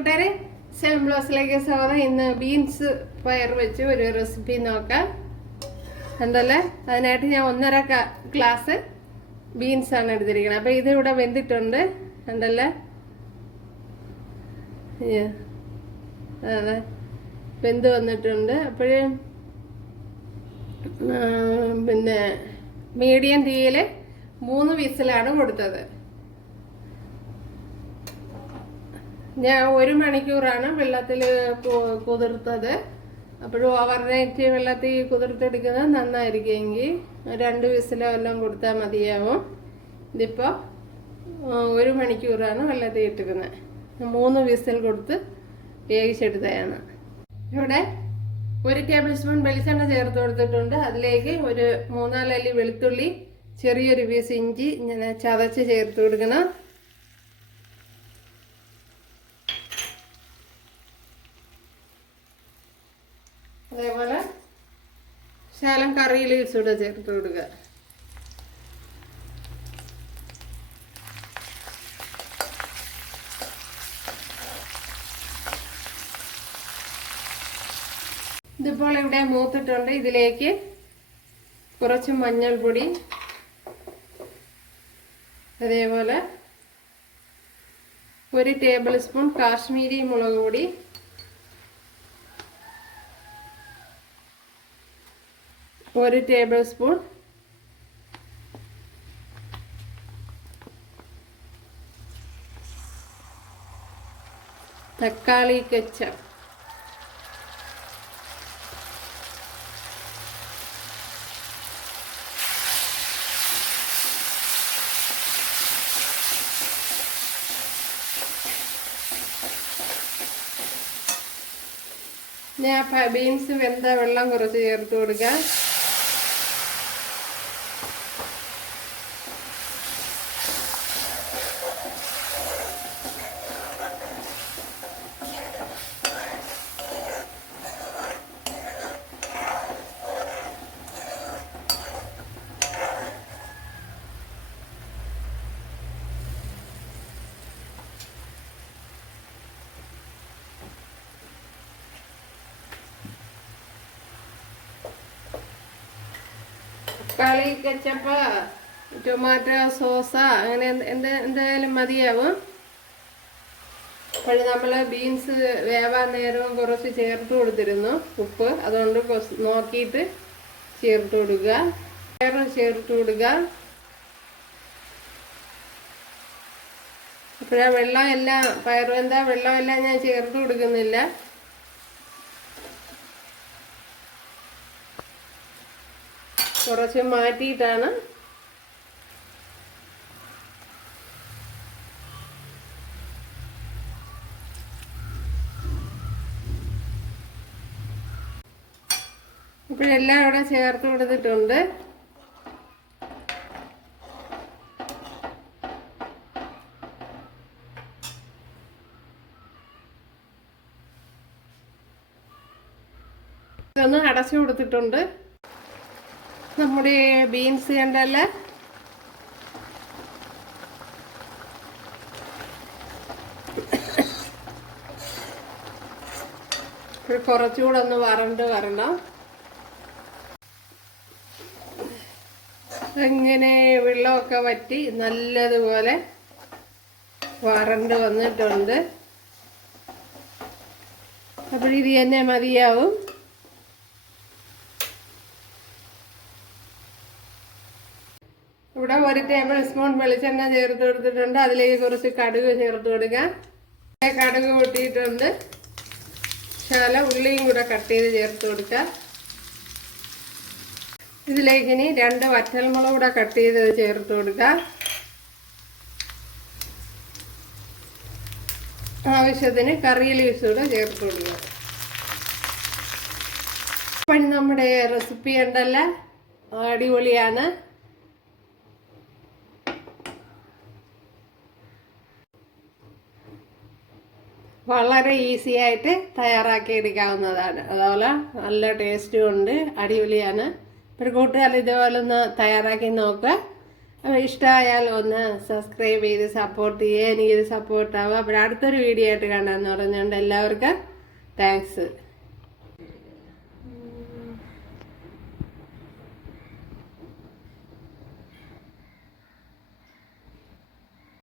കൂട്ടുകാരെ, സെവൻ ബ്ലോസിലേക്ക് സ്വാഗതം. ഇന്ന് ബീൻസ് പയർ വെച്ച് ഒരു റെസിപ്പി നോക്കാം. എന്തല്ലേ, അതിനായിട്ട് ഞാൻ 1.5 ഗ്ലാസ് ബീൻസ് ആണ് എടുത്തിരിക്കുന്നത്. അപ്പം ഇത് ഇവിടെ വെന്തിട്ടുണ്ട്. എന്തല്ലേ, അതെ, വെന്ത് വന്നിട്ടുണ്ട്. അപ്പോഴും പിന്നെ മീഡിയം തീയിൽ 3 വിസിലാണ് കൊടുത്തത്. ഞാൻ 1 മണിക്കൂറാണ് വെള്ളത്തിൽ കുതിർത്തത്. അപ്പോഴും ഓവർനൈറ്റ് വെള്ളത്തിൽ കുതിർത്തെടുക്കുന്നത് നന്നായിരിക്കുമെങ്കിൽ 2 വിസിലോ എല്ലാം കൊടുത്താൽ മതിയാവും. ഇതിപ്പോൾ 1 മണിക്കൂറാണ് വെള്ളത്തിൽ ഇട്ടിരുന്നത്. 3 വിസിൽ കൊടുത്ത് വേവിച്ചെടുത്തതാണ്. ഇവിടെ 1 ടേബിൾ സ്പൂൺ വെളിച്ചെണ്ണ ചേർത്ത് കൊടുത്തിട്ടുണ്ട്. അതിലേക്ക് ഒരു 3-4 അല്ലി വെളുത്തുള്ളി, ചെറിയൊരു പീസ് ഇഞ്ചി ഇങ്ങനെ ചതച്ച് ചേർത്ത് കൊടുക്കണം. അതേപോലെ ശകലം കറി ലീവ്സ് കൂടെ ചേർത്ത് കൊടുക്കുക. ഇതിപ്പോൾ ഇവിടെ മൂത്തിട്ടുണ്ട്. ഇതിലേക്ക് കുറച്ച് മഞ്ഞൾപ്പൊടി, അതേപോലെ 1 ടേബിൾ സ്പൂൺ കാശ്മീരി മുളക് പൊടി, ഒരു ടേബിൾ സ്പൂൺ തക്കാളി കെച്ചപ്പ്, ഞാൻ ബീൻസ് വെന്ത വെള്ളം കുറച്ച് ചേർത്ത് കൊടുക്കാം. തക്കാളി കെച്ചപ്പ്, ടൊമാറ്റോ സോസ, അങ്ങനെ എന്തായാലും മതിയാവും. അപ്പോൾ നമ്മൾ ബീൻസ് വേവാൻ നേരവും കുറച്ച് ചേർത്ത് കൊടുത്തിരുന്നു ഉപ്പ്. അതുകൊണ്ട് നോക്കിയിട്ട് ചേർത്ത് കൊടുക്കുക. ചേർത്ത് കൊടുക്കുക. അപ്പോഴാ വെള്ളം എല്ലാം പയറുവെന്താ വെള്ളമെല്ലാം ഞാൻ ചേർത്ത് കൊടുക്കുന്നില്ല. കുറച്ച് മാറ്റിയിട്ടാണ്. ഇപ്പോഴെല്ലാം ഇവിടെ ചേർത്ത് കൊടുത്തിട്ടുണ്ട്. ഇതൊന്ന് അടച്ചു കൊടുത്തിട്ടുണ്ട്. നമ്മുടെ ബീൻസ് കണ്ടല്ല, കുറച്ചുകൂടെ ഒന്ന് വരണം. ഇങ്ങനെ വെള്ളമൊക്കെ വറ്റി നല്ലതുപോലെ വരണ്ട് വന്നിട്ടുണ്ട്. അപ്പോഴിത് തന്നെ മതിയാവും. ഇവിടെ 1 ടേബിൾ സ്പൂൺ വെളിച്ചെണ്ണ ചേർത്ത് കൊടുത്തിട്ടുണ്ട്. അതിലേക്ക് കുറച്ച് കടുക് ചേർത്ത് കൊടുക്കാം. കടുക് പൊട്ടിയിട്ടുണ്ട്. ശകലം ഉള്ളിയും കൂടെ കട്ട് ചെയ്ത് ചേർത്ത് കൊടുക്കാം. ഇതിലേക്ക് ഇനി 2 വറ്റൽമുളക് കൂടെ കട്ട് ചെയ്ത് ചേർത്ത് കൊടുക്കാം. ആവശ്യത്തിന് കറി ലീവ്സ് കൂടെ ചേർത്ത് കൊടുക്കുക. അപ്പം നമ്മുടെ റെസിപ്പി ഉണ്ടല്ലോ, അടിപൊളിയാണ്. വളരെ ഈസി ആയിട്ട് തയ്യാറാക്കി എടുക്കാവുന്നതാണ്. അതുപോലെ നല്ല ടേസ്റ്റും ഉണ്ട്, അടിപൊളിയാണ്. ഒരു കൂട്ടുകാർ ഇതുപോലെ ഒന്ന് തയ്യാറാക്കി നോക്കുക. ഇഷ്ടമായാൽ ഒന്ന് സബ്സ്ക്രൈബ് ചെയ്ത് സപ്പോർട്ട് ചെയ്യുക. എനിക്കൊരു സപ്പോർട്ടാവും. അപ്പോൾ അടുത്തൊരു വീഡിയോ ആയിട്ട് കാണാമെന്ന് പറഞ്ഞുകൊണ്ട് എല്ലാവർക്കും താങ്ക്സ്.